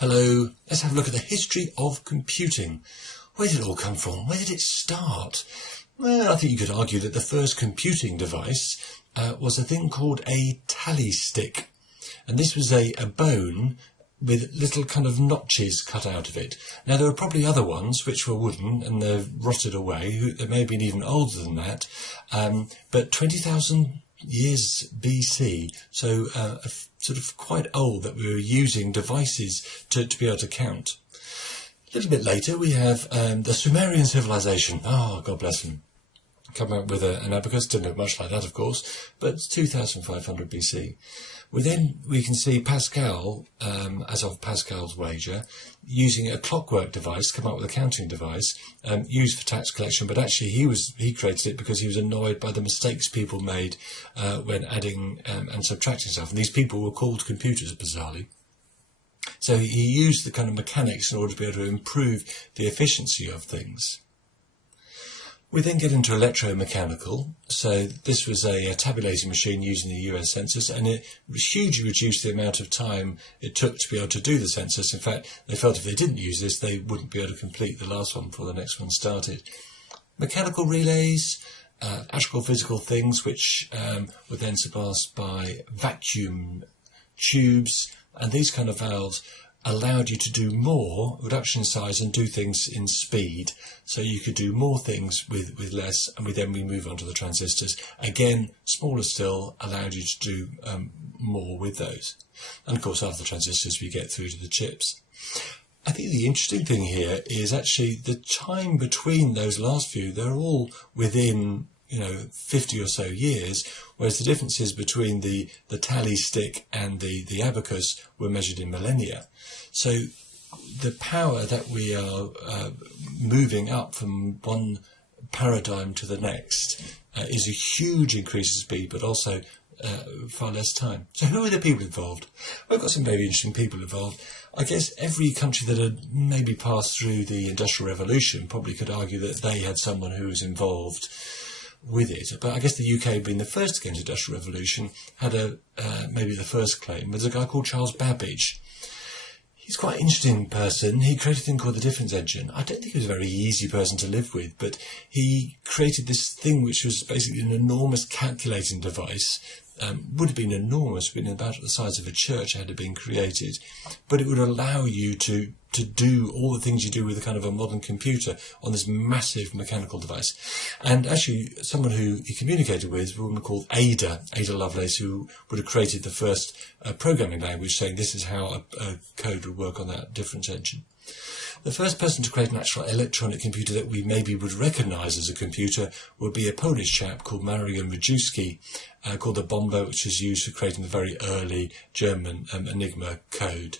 Hello, let's have a look at the history of computing. Where did it all come from? Where did it start? Well, I think you could argue that the first computing device was a thing called a tally stick. And this was a bone with little kind of notches cut out of it. Now, there were probably other ones which were wooden and they've rotted away. They may have been even older than that. But 20,000 years BC, so sort of quite old that we were using devices to be able to count. A little bit later we have the Sumerian civilization. Oh, God bless them. Come out with an abacus, didn't look much like that of course, but it's 2500 BC. We can see Pascal, as of Pascal's wager, using a clockwork device, come up with a counting device, used for tax collection, but actually he created it because he was annoyed by the mistakes people made when adding and subtracting stuff. And these people were called computers, bizarrely. So he used the kind of mechanics in order to be able to improve the efficiency of things. We then get into electromechanical. So this was a tabulating machine using the US Census, and it hugely reduced the amount of time it took to be able to do the census. In fact, they felt if they didn't use this, they wouldn't be able to complete the last one before the next one started. Mechanical relays, actual physical things, which were then surpassed by vacuum tubes, and these kind of valves allowed you to do more, reduction in size, and do things in speed. So you could do more things with less, and we move on to the transistors. Again, smaller still, allowed you to do more with those. And of course, after the transistors, we get through to the chips. I think the interesting thing here is actually the time between those last few. They're all within 50 or so years, whereas the differences between the tally stick and the abacus were measured in millennia. So the power that we are moving up from one paradigm to the next is a huge increase in speed, but also far less time. So who are the people involved? Well, we've got some very interesting people involved. I guess every country that had maybe passed through the Industrial Revolution probably could argue that they had someone who was involved with it. But I guess the UK, being the first to get into the Industrial Revolution, had maybe the first claim. There's a guy called Charles Babbage. He's quite an interesting person. He created a thing called the difference engine. I don't think he was a very easy person to live with, but he created this thing which was basically an enormous calculating device. Would have been enormous, been about the size of a church had it been created, but it would allow you to do all the things you do with a kind of a modern computer on this massive mechanical device. And actually, someone who he communicated with, a woman called Ada Lovelace, who would have created the first programming language, saying this is how a code would work on that difference engine. The first person to create an actual electronic computer that we maybe would recognise as a computer would be a Polish chap called Marian Rejewski, called the Bomber, which was used for creating the very early German Enigma code.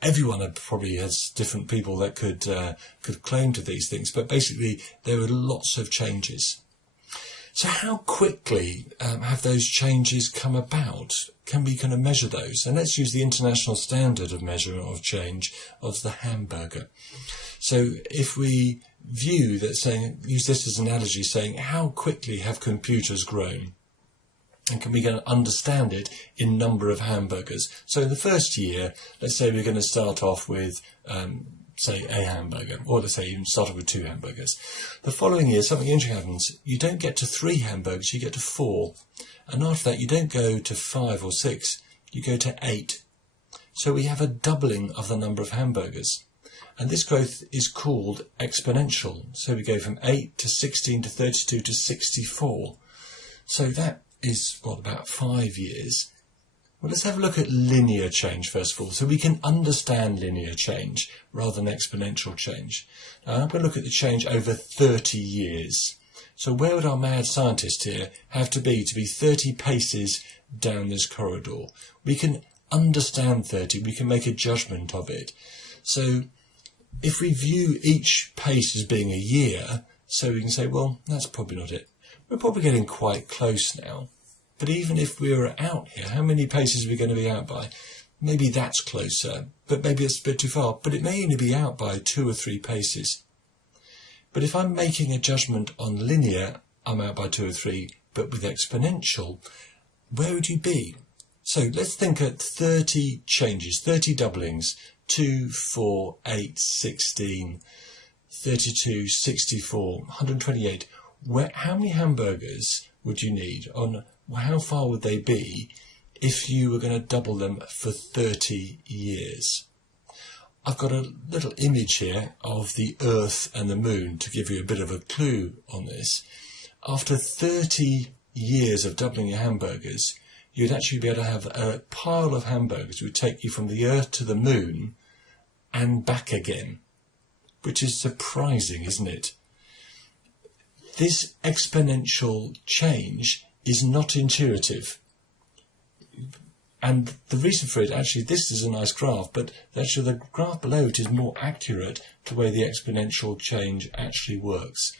Everyone probably has different people that could claim to these things, but basically there were lots of changes. So how quickly have those changes come about? Can we kind of measure those? And let's use the international standard of measurement of change of the hamburger. So if we view that, use this as an analogy, saying how quickly have computers grown? And can we go and understand it in number of hamburgers? So in the first year, let's say we're going to start off with say a hamburger, or let's say even start off with 2 hamburgers. The following year, something interesting happens. You don't get to 3 hamburgers, you get to 4. And after that, you don't go to 5 or 6, you go to 8. So we have a doubling of the number of hamburgers. And this growth is called exponential. So we go from 8 to 16 to 32 to 64. So that is, about 5 years. Well, let's have a look at linear change first of all, so we can understand linear change rather than exponential change. Now, I'm going to look at the change over 30 years. So where would our mad scientist here have to be 30 paces down this corridor? We can understand 30, we can make a judgment of it. So if we view each pace as being a year, so we can say, well, that's probably not it. We're probably getting quite close now. But even if we were out here, how many paces are we going to be out by? Maybe that's closer, but maybe it's a bit too far. But it may only be out by 2 or 3 paces. But if I'm making a judgment on linear, I'm out by 2 or 3, but with exponential, where would you be? So let's think at 30 changes, 30 doublings, 2, 4, 8, 16, 32, 64, 128. How many hamburgers would you need? How far would they be if you were going to double them for 30 years? I've got a little image here of the Earth and the Moon to give you a bit of a clue on this. After 30 years of doubling your hamburgers, you'd actually be able to have a pile of hamburgers that would take you from the Earth to the Moon and back again, which is surprising, isn't it? This exponential change is not intuitive. And the reason for it, actually, this is a nice graph, but actually the graph below it is more accurate to the way the exponential change actually works.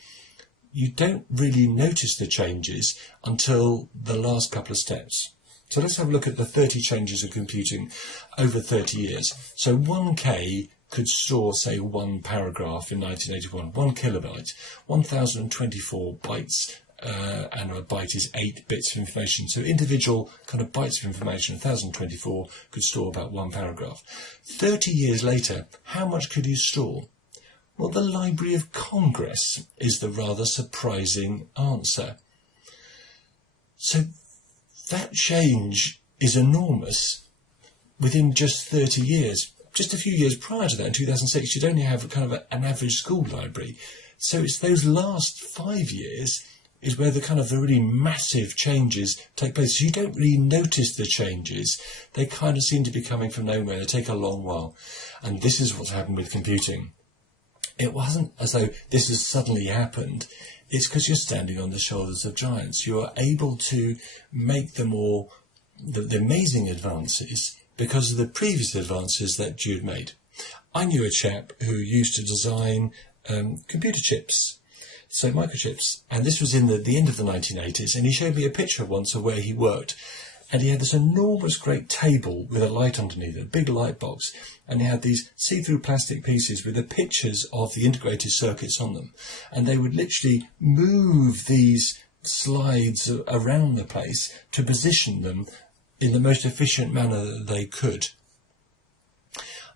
You don't really notice the changes until the last couple of steps. So let's have a look at the 30 changes of computing over 30 years. So 1K could store, say, one paragraph in 1981, 1 kilobyte, 1024 bytes, and a byte is 8 bits of information. So individual kind of bytes of information, 1024, could store about one paragraph. 30 years later, how much could you store? Well, the Library of Congress is the rather surprising answer. So that change is enormous within just 30 years. Just a few years prior to that, in 2006, you'd only have kind of an average school library. So it's those last 5 years is where the kind of the really massive changes take place. You don't really notice the changes. They kind of seem to be coming from nowhere. They take a long while. And this is what's happened with computing. It wasn't as though this has suddenly happened. It's because you're standing on the shoulders of giants. You are able to make the amazing advances because of the previous advances that you'd made. I knew a chap who used to design computer chips, so microchips, and this was in the end of the 1980s, and he showed me a picture once of where he worked, and he had this enormous great table with a light underneath it, a big light box, and he had these see-through plastic pieces with the pictures of the integrated circuits on them, and they would literally move these slides around the place to position them in the most efficient manner that they could.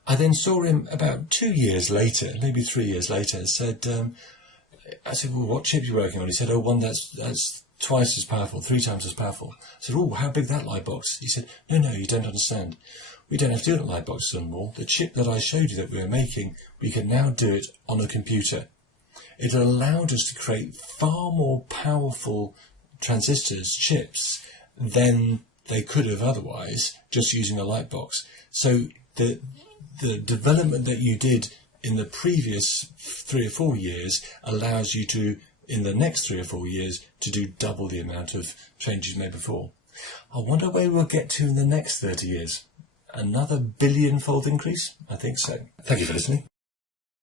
I then saw him about 2 years later, maybe 3 years later, I said, well, what chip are you working on? He said, oh, one that's twice as powerful, 3 times as powerful. I said, oh, how big that light box? He said, no, you don't understand. We don't have to do it on light boxes anymore. The chip that I showed you that we were making, we can now do it on a computer. It allowed us to create far more powerful transistors, chips, than they could have otherwise, just using a light box. So the development that you did in the previous 3 or 4 years allows you to, in the next 3 or 4 years, to do double the amount of changes made before. I wonder where we'll get to in the next 30 years. Another billion-fold increase? I think so. Thank you for listening.